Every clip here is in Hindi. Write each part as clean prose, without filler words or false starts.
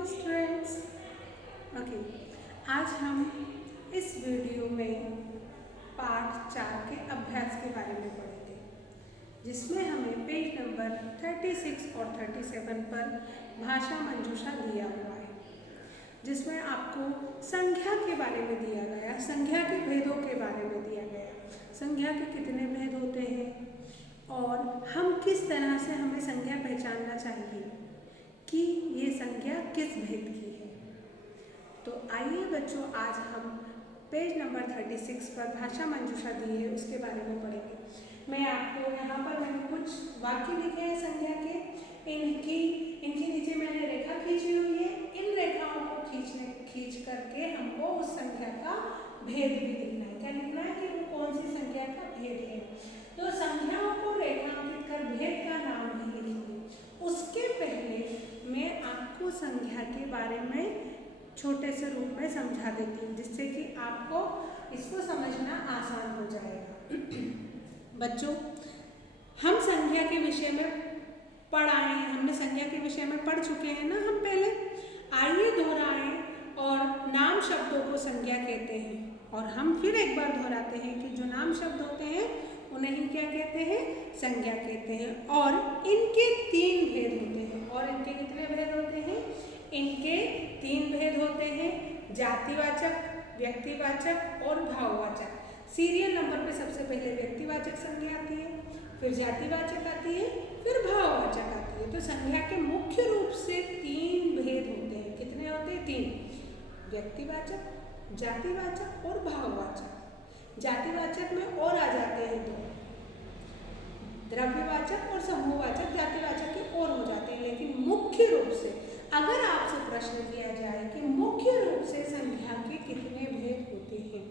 Morning students. ओके, आज हम इस वीडियो में पाठ 4 के अभ्यास के बारे में पढ़ेंगे, जिसमें हमें पेज नंबर 36 और 37 पर भाषा मंजूषा दिया हुआ है, जिसमें आपको संख्या के बारे में दिया गया, संख्या के भेदों के बारे में दिया गया, संख्या के कितने भेद होते हैं और हम किस तरह से हमें संख्या पहचानना चाहिए कि ये संख्या किस भेद की है। तो आइए बच्चों, आज हम पेज नंबर 36 पर भाषा मंजूषा दी है उसके बारे में पढ़ेंगे। मैं आपको यहाँ पर मैंने कुछ वाक्य लिखे हैं संख्या के, इनके नीचे मैंने रेखा खींची हुई है। इन रेखाओं को खींच करके हमको उस संख्या का भेद भी लिखना है। क्या लिखना है कि वो कौन सी संख्या का भेद है। तो संख्याओं को रेखांकित कर भेद का नाम भी लिखेंगे। उसके पहले मैं आपको संख्या के बारे में छोटे से रूप में समझा देती हूँ, जिससे कि आपको इसको समझना आसान हो जाएगा। बच्चों, हम संख्या के विषय में पढ़ आए हैं, हमने संख्या के विषय में पढ़ चुके हैं ना हम पहले। आइए दोहराएं और नाम शब्दों को संख्या कहते हैं, और हम फिर एक बार दोहराते हैं कि जो नाम शब्द होते हैं उन्हें ही क्या कहते हैं, संज्ञा कहते हैं। और इनके 3 भेद होते हैं। और इनके कितने भेद होते हैं? इनके 3 भेद होते हैं, जातिवाचक, व्यक्तिवाचक और भाववाचक। सीरियल नंबर पे सबसे पहले व्यक्तिवाचक संज्ञा आती है, फिर जातिवाचक आती है, फिर भाववाचक आती है। तो संज्ञा के मुख्य रूप से 3 भेद होते हैं। कितने होते हैं? 3, व्यक्तिवाचक, जातिवाचक और भाववाचक। जातिवाचक में और आ जाते हैं 2, द्रव्यवाचक और समूहवाचक जातिवाचक के और हो जाते हैं। लेकिन मुख्य रूप से अगर आपसे प्रश्न किया जाए कि मुख्य रूप से संख्या के कितने भेद होते हैं,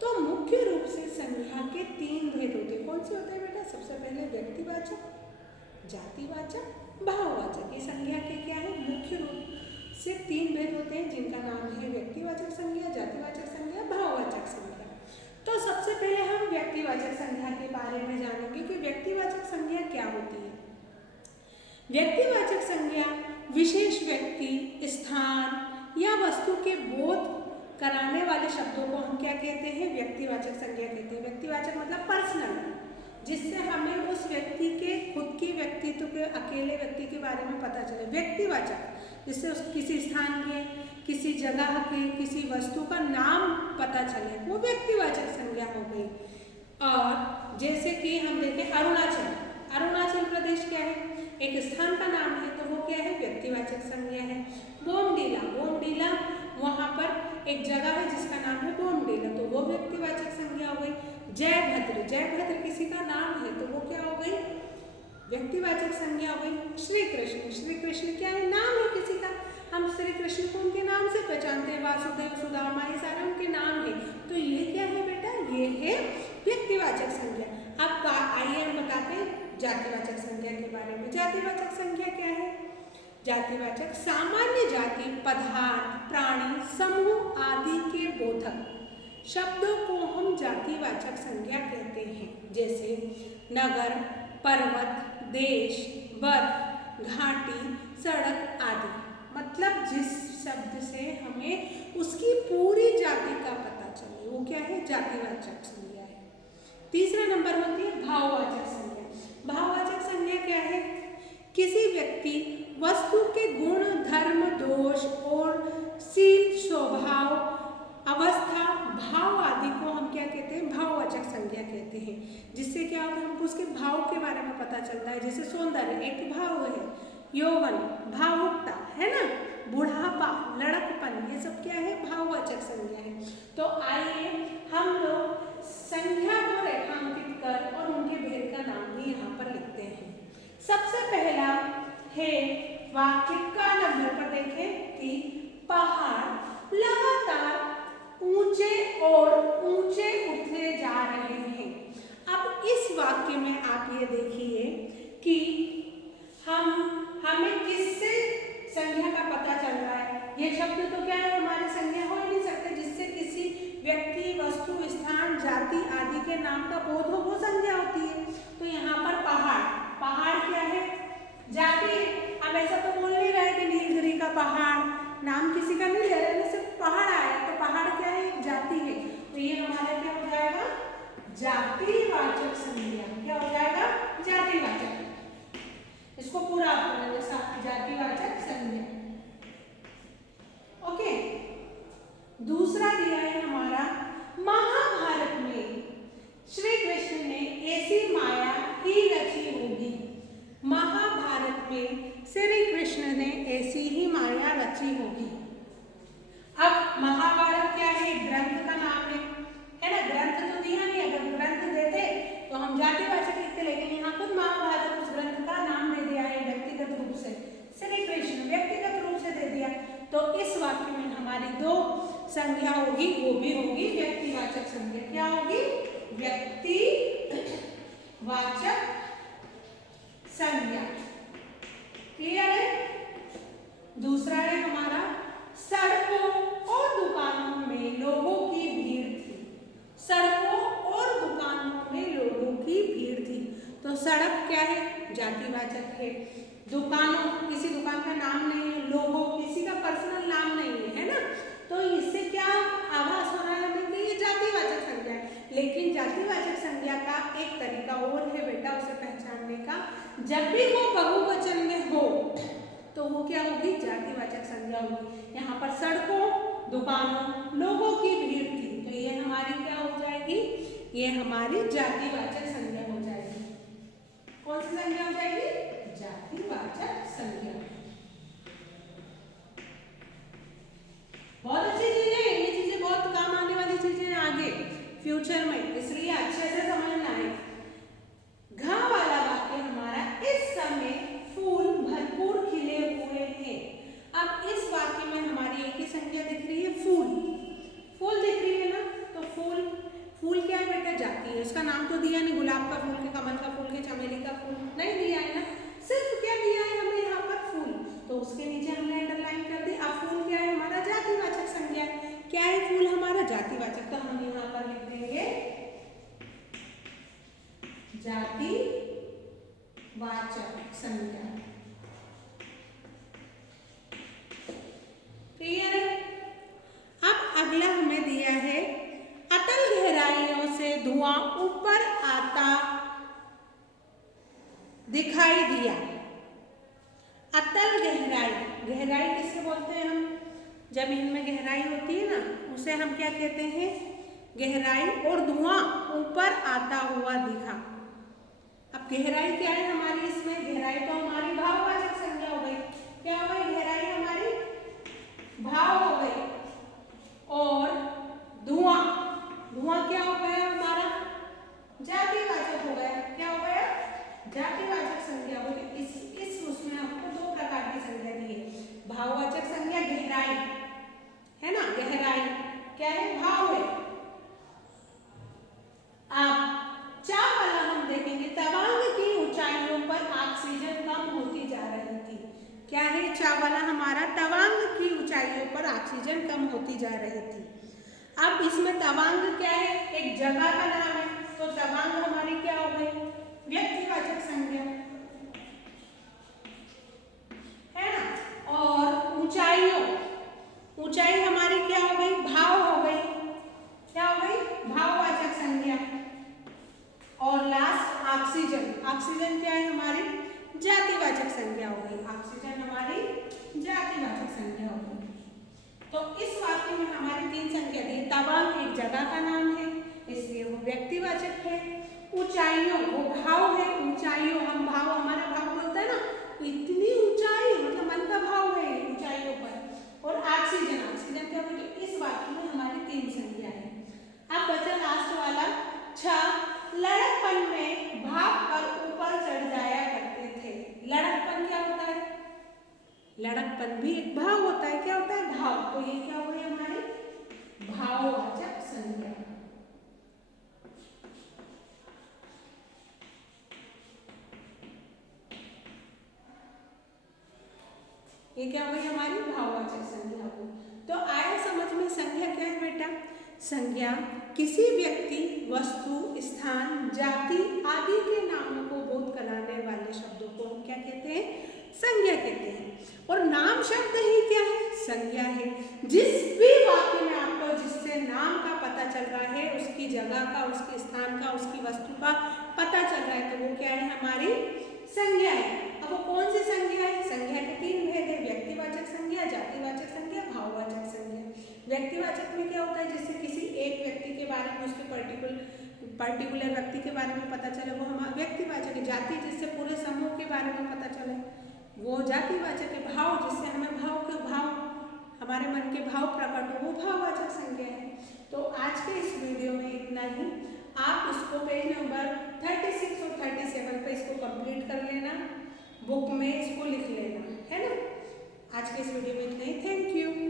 तो मुख्य रूप से संख्या के 3 भेद होते हैं। कौन से होते हैं बेटा? सबसे पहले व्यक्तिवाचक, जातिवाचक, भाववाचक। ये संख्या के क्या है? मुख्य रूप से 3 भेद होते हैं, जिनका नाम है व्यक्तिवाचक संज्ञा, जातिवाचक संज्ञा, भाववाचक संज्ञा। तो सबसे पहले हम व्यक्तिवाचक संज्ञा के बारे में जानेंगे कि व्यक्तिवाचक संज्ञा क्या होती है। व्यक्तिवाचक संज्ञा विशेष व्यक्ति, स्थान या वस्तु के बोध कराने वाले शब्दों को हम क्या कहते हैं? व्यक्तिवाचक संज्ञा कहते हैं। व्यक्तिवाचक मतलब पर्सनल, जिससे हमें उस व्यक्ति के खुद के व्यक्तित्व के, अकेले व्यक्ति के बारे में पता चले। व्यक्तिवाचक जिससे उस किसी स्थान के, किसी जगह के, किसी वस्तु का नाम पता चले, वो व्यक्तिवाचक संज्ञा हो गई। और जैसे कि हम देखें अरुणाचल प्रदेश क्या है? एक स्थान का नाम है, तो वो क्या है? व्यक्तिवाचक संज्ञा है। बोमडीला वहाँ पर एक जगह है जिसका नाम है बोमडीला, तो वो व्यक्तिवाचक संज्ञा हो गई। जयभद्र किसी का नाम है, तो वो क्या हो गई? व्यक्तिवाचक संज्ञा हो गई। श्री कृष्ण क्या है? नाम है किसी का, हम श्री कृष्ण को उनके नाम से पहचानते हैं। वासुदेव, सुदामा, ये सारे उनके नाम है। तो ये क्या है बेटा? ये है व्यक्तिवाचक संज्ञा। अब आइए हम बताते हैं जातिवाचक संज्ञा के बारे में। जातिवाचक संज्ञा क्या है? जातिवाचक सामान्य जाति, पदार्थ, प्राणी, समूह आदि के बोधक शब्दों को हम जातिवाचक संज्ञा कहते हैं। जैसे नगर, पर्वत, देश, बर्फ, घाटी, सड़क आदि। मतलब जिस शब्द से हमें उसकी पूरी जाति का पता चले, वो क्या है? जातिवाचक संज्ञा है। तीसरा नंबर होती है भाववाचक संज्ञा। भाववाचक संज्ञा क्या है? किसी व्यक्ति, वस्तु के गुण, धर्म, दोष और शील, स्वभाव, अवस्था, भाव आदि को हम क्या कहते हैं? भाववाचक संज्ञा कहते हैं। जिससे क्या होता है? हमको उसके भाव के बारे में पता चलता है। जैसे सौंदर्य एक भाव है, यौवन भावुकता है ना, बुढ़ापा, लड़कपन, ये सब क्या है? भाववाचक संज्ञा है। तो आइए हम लोग संख्या को रेखांकित कर और उनके भेद का नाम भी यहाँ पर लिखते हैं। सबसे पहला है वाक्य का नंबर पर देखें कि पहाड़ लगातार ऊंचे और ऊंचे उठते जा रहे हैं। अब इस वाक्य में आप ये देखिए कि हमें किससे संज्ञा का पता चल रहा है। ये शब्द तो क्या है? हमारे संज्ञा हो ही नहीं सकते। जिससे किसी व्यक्ति, वस्तु, स्थान, जाति आदि के नाम का बोध हो, वो संज्ञा होती है। तो यहाँ पर पहाड़ क्या है? जाति। अब ऐसा तो बोल नहीं रहे कि नीलगिरी का पहाड़ नाम किसी का नहीं ले रहे हैं, सिर्फ पहाड़ आया तो पहाड़ क्या है, एक जाति है, तो ये हमारा क्या हो जाएगा, जातिवाचक संज्ञा। क्या हो जाएगा, जातिवाचक। इसको पूरा जातिवाचक संज्ञा। ओके, दूसरा दिया है हमारा, महाभारत में श्री कृष्ण ने ऐसी माया ही रची होगी। महाभारत में श्री कृष्ण ने ऐसी ही माया रची होगी। अब महाभारत क्या है, ग्रंथ का नाम है ना, ग्रंथ तो दिया नहीं, अगर ग्रंथ देते तो हम जातिवाचक लिखते, लेकिन यहाँ खुद महाभारत उस ग्रंथ का नाम दे दिया है व्यक्तिगत रूप से, श्री कृष्ण व्यक्तिगत रूप से दे दिया, तो इस वाक्य में हमारी दो संज्ञा होगी, वो भी होगी व्यक्तिवाचक संज्ञा। क्या होगी, व्यक्तिवाचक संज्ञा। क्लियर है। दूसरा है हमारा, सड़कों और दुकानों में लोगों की भीड़ थी। सड़कों और दुकानों में लोगों की भीड़ थी, तो सड़क क्या है, जातिवाचक है, दुकानों किसी दुकान का नाम नहीं है, लोगों किसी का पर्सनल नाम नहीं है, है ना, तो इससे क्या आभास हो रहा है हमें कि ये जातिवाचक संज्ञा है। लेकिन जातिवाचक संज्ञा का एक तरीका और है बेटा उसे पहचानने का, जब भी वो बहुवचन में हो तो वो क्या होगी, जातिवाचक संज्ञा होगी। यहाँ पर सड़कों, दुकानों, लोगों की भीड़ थी, तो ये हमारी क्या हो जाएगी, ये हमारी जातिवाचक संज्ञा हो जाएगी। कौन सी संज्ञा हो जाएगी, जातिवाचक संज्ञा। बहुत अच्छी चीजें हैं ये, चीजें बहुत काम आने वाली चीजें हैं आगे फ्यूचर में, इसलिए अच्छे से समझना है। घ वाला वाक्य हमारा, इस समय फूल भरपूर खिले हुए हैं। अब इस वाक्य में हमारी एक ही संज्ञा दिख रही है, फूल, फूल दिख रही है ना, तो फूल, फूल क्या है बेटा, जाति है, उसका नाम तो दिया नहीं, गुलाब का फूल के, कमल का फूल के, चमेली का फूल नहीं दिया है ना, सिर्फ क्या दिया है हमें यहाँ पर, फूल, तो उसके नीचे हमने अंडरलाइन कर दी। अब फूल क्या है हमारा, जातिवाचक संज्ञा है। क्या है फूल हमारा, जातिवाचक, तो हम यहाँ पर लिख देंगे जातिवाचक संज्ञा। क्लियर है। अब अगला हमें दिया है, अतल गहराइयों से धुआं ऊपर आता दिखाई दिया। अतल गहराई, गहराई किससे बोलते हैं हम, जमीन में गहराई होती है ना, उसे हम क्या कहते हैं, गहराई, और धुआं ऊपर आता हुआ दिखा। अब गहराई क्या है हमारी, इसमें गहराई तो हमारी भाववाचक संज्ञा हो गई। क्या हो गई, गहराई हमारी भाव हो गई, और धुआं, धुआं क्या हो गया हमारा, जातिवाचक हो गया। क्या हो गया, जातिवाचक संज्ञा हो गई। इस उसमें आपको दो प्रकार की संज्ञा दी है, भाववाचक संज्ञा गहराई है ना, गहराई क्या है, भाव है। अब चा वाला हम देखेंगे, तवांग की ऊंचाइयों पर ऑक्सीजन कम होती जा रही थी। क्या है चा वाला हमारा, तवांग की ऊंचाइयों पर ऑक्सीजन कम होती जा रही थी। अब इसमें तवांग क्या है, एक जगह का नाम है, तो तवांग हमारी क्या हो गई, व्यक्तिवाचक संज्ञा है ना, और ऊंचाइयों, ऊंचाई हमारी क्या हो गई, भाव हो गई। क्या हो गई, भाववाचक संज्ञा। और लास्ट ऑक्सीजन, ऑक्सीजन क्या है हमारी, जातिवाचक संज्ञा हो गई। ऑक्सीजन हमारी जातिवाचक संज्ञा हो गई। तो इस वाक्य में हमारी तीन संज्ञा दी, तवांग एक जगह का नाम है इसलिए वो व्यक्तिवाचक है, ऊंचाइयों वो भाव है, ऊंचाइयों हम भाव, हमारा भाव बोलता है ना, इतनी ऊंचाई मतलब मन का भाव है ऊंचाइयों पर, और ऑक्सीजन, ऑक्सीजन क्या बोले, इस वाक्य में हमारी तीन संज्ञा है। अब बचा लास्ट वाला छ, लड़कपन में भाग कर ऊपर चढ़ जाया करते थे। लड़कपन क्या होता है, लड़कपन भी एक भाव होता है, क्या होता है, भाव, तो ये क्या हो गई हमारी भाववाचक संज्ञा। ये क्या हो गई हमारी भाववाचक संज्ञा हो। तो आया समझ में, संज्ञा क्या है बेटा, संज्ञा किसी व्यक्ति, वस्तु, स्थान, जाति आदि के नामों को बोध कराने वाले शब्दों को हम क्या कहते हैं, संज्ञा कहते हैं। और नाम शब्द ही क्या है, संज्ञा है। जिस भी वाक्य में आपको जिससे नाम का पता चल रहा है, उसकी जगह का, उसके स्थान का, उसकी वस्तु का पता चल रहा है, तो वो क्या है, हमारी संज्ञा है। अब वो कौन सी संज्ञा है? संज्ञा के तीन भेद है, व्यक्तिवाचक संज्ञा, जातिवाचक संज्ञा, भाववाचक संज्ञा। व्यक्तिवाचक में क्या होता है, जिससे किसी एक व्यक्ति के बारे में, उसके पर्टिकुलर व्यक्ति के बारे में पता चले, वो हमारा व्यक्तिवाचक है। जाति, जिससे पूरे समूह के बारे में पता चले, वो जातिवाचक है। भाव, जिससे हमें हमारे मन के भाव प्रकट हो, वो भाववाचक संज्ञा है। तो आज के इस वीडियो में इतना ही। आप इसको पेज नंबर 36 और 37 पे इसको कंप्लीट कर लेना, बुक में इसको लिख लेना, है ना। आज के इस वीडियो में इतना ही। Thank you.